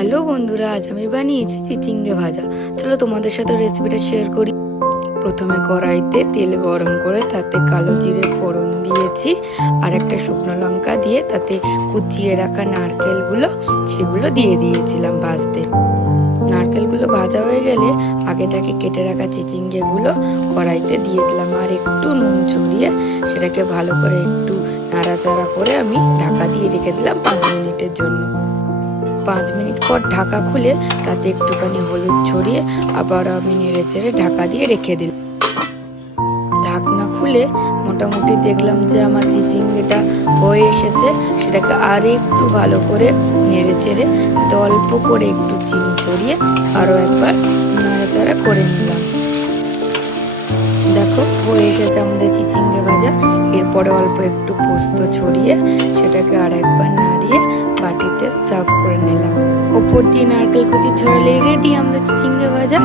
Hello বন্ধুরা, আজ আমি বানিয়েছি চিচিঙ্গে ভাজা। চলো তোমাদের সাথে রেসিপিটা শেয়ার করি। প্রথমে কড়াইতে তেল গরম করে তাতে কালো জিরে ফোড়ন দিয়েছি, আর একটা শুকনো লঙ্কা দিয়ে তাতে কুচিয়ে রাখা নারকেলগুলো সেগুলো দিয়ে দিয়েছিলাম ভাজতে। নারকেলগুলো ভাজা হয়ে গেলে আগে থেকে কেটে রাখা চিচিঙ্গেগুলো কড়াইতে দিয়ে দিলাম, আর একটু নুন ছড়িয়ে সেটাকে ভালো করে একটু নাড়াচাড়া করে আমি ঢাকা দিয়ে রেখে দিলাম 5 মিনিটের জন্য। 5 মিনিট পর ঢাকা খুলে তাতে একটুখানি হলুদ ছড়িয়ে আবার আমি নেড়ে চেড়ে ঢাকা দিয়ে রেখে দিলাম। ঢাকনা খুলে মোটামুটি দেখলাম যে আমার চিচিঙ্গেটা হয়ে এসেছে। সেটাকে আর একটু ভালো করে নেড়ে চেড়ে তাতে অল্প করে একটু চিনি ছড়িয়ে আরও একবার নাড়াচাড়া করে নিলাম। দেখো হয়ে এসেছে আমাদের চিচিঙ্গে ভাজা। এরপরে অল্প একটু পোস্ত ছড়িয়ে সেটাকে আর একবার নাড়িয়ে বাটিতে সার্ভ করে নিলাম। ওপর দিয়ে নারকেল কুচি ছড়ালেই রেডি আমাদের চিচিঙ্গে ভাজা।